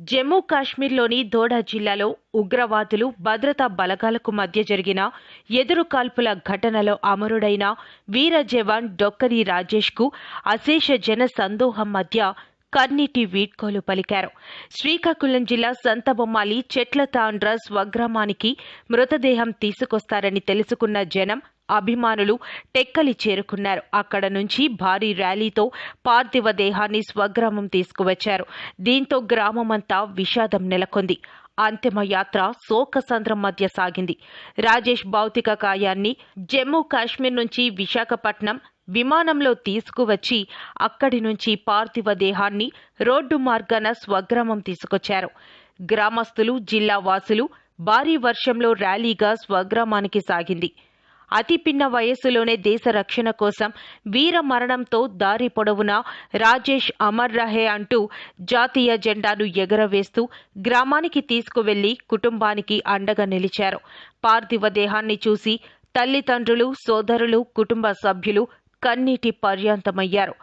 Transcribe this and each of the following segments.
జమ్మూ కాశ్మీర్లోని దోడా జిల్లాలో ఉగ్రవాదులు భద్రతా బలగాలకు మధ్య జరిగిన ఎదురు కాల్పుల ఘటనలో అమరుడైన వీర జవాన్ డొక్కరి రాజేష్కు అశేష జన సందోహం మధ్య కన్నీటి వీడ్కోలు పలికారు. శ్రీకాకుళం జిల్లా సంతబొమ్మాలి చెట్ల తాండ్ర స్వగ్రామానికి మృతదేహం తీసుకొస్తారని తెలుసుకున్న జనం అభిమానులు టెక్కలి చేరుకున్నారు. అక్కడ నుంచి భారీ ర్యాలీతో పార్థివ దేహాన్ని స్వగ్రామం తీసుకువచ్చారు. దీంతో గ్రామమంతా విషాదం నెలకొంది. అంతిమయాత్ర శోకసంద్రం మధ్య సాగింది. రాజేష్ భౌతిక కాయాన్ని జమ్మూ కాశ్మీర్ నుంచి విశాఖపట్నం విమానంలో తీసుకువచ్చి అక్కడి నుంచి పార్థివ దేహాన్ని రోడ్డు మార్గాన స్వగ్రామం తీసుకొచ్చారు. గ్రామస్తులు జిల్లా వాసులు భారీ వర్షంలో ర్యాలీగా స్వగ్రామానికి సాగింది. అతి పిన్న వయస్సులోనే దేశ రక్షణ కోసం వీర మరణంతో దారి పొడవునా రాజేష్ అమర్ రహే అంటూ జాతీయ జెండాను ఎగరవేస్తూ గ్రామానికి తీసుకువెళ్ళి కుటుంబానికి అండగా నిలిచారు. పార్థివ దేహాన్ని చూసి తల్లిదండ్రులు సోదరులు కుటుంబ సభ్యులు కన్నీటి పర్యాంతమయ్యారు.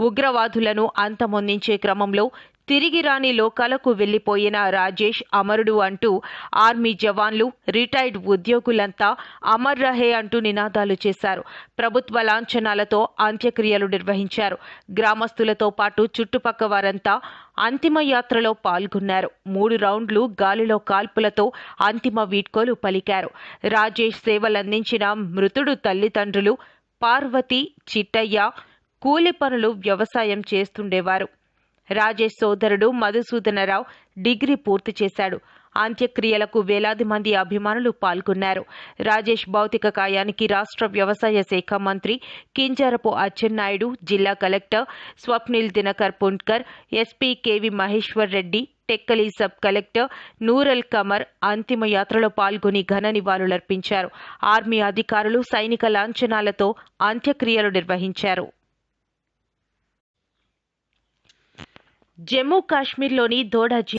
ఉగ్రవాదులను అంతమొందించే క్రమంలో తిరిగి రాని లోకాలకు వెళ్ళిపోయిన రాజేష్ అమరుడు అంటూ ఆర్మీ జవాన్లు రిటైర్డ్ ఉద్యోగులంతా అమర్ రహే అంటూ నినాదాలు చేశారు. ప్రభుత్వ లాంఛనాలతో అంత్యక్రియలు నిర్వహించారు. గ్రామస్తులతో పాటు చుట్టుపక్క వారంతా అంతిమ యాత్రలో పాల్గొన్నారు. మూడు రౌండ్లు గాలిలో కాల్పులతో అంతిమ వీడ్కోలు పలికారు. రాజేష్ సేవలందించిన మృతుడు తల్లిదండ్రులు పార్వతి చిట్టయ్య కూలి పనులు వ్యవసాయం చేస్తుండేవారు. రాజేష్ సోదరుడు మధుసూదనరావు డిగ్రీ పూర్తి చేశాడు. అంత్యక్రియలకు వేలాది మంది అభిమానులు పాల్గొన్నారు. రాజేష్ భౌతిక కాయానికి రాష్ట్ర వ్యవసాయ శాఖ మంత్రి కింజరపు అచ్చెన్నాయుడు జిల్లా collector Swapnil Dinakar Puntkar SP KV Maheshwar Reddy Tekkali sub collector Noorul Qamar అంతిమ యాత్రలో పాల్గొని ఘన నివాళులర్పించారు. ఆర్మీ అధికారులు సైనిక లాంఛనాలతో అంత్యక్రియలు నిర్వహించారు. జమ్మూ కాశ్మీర్లోని దోడా జి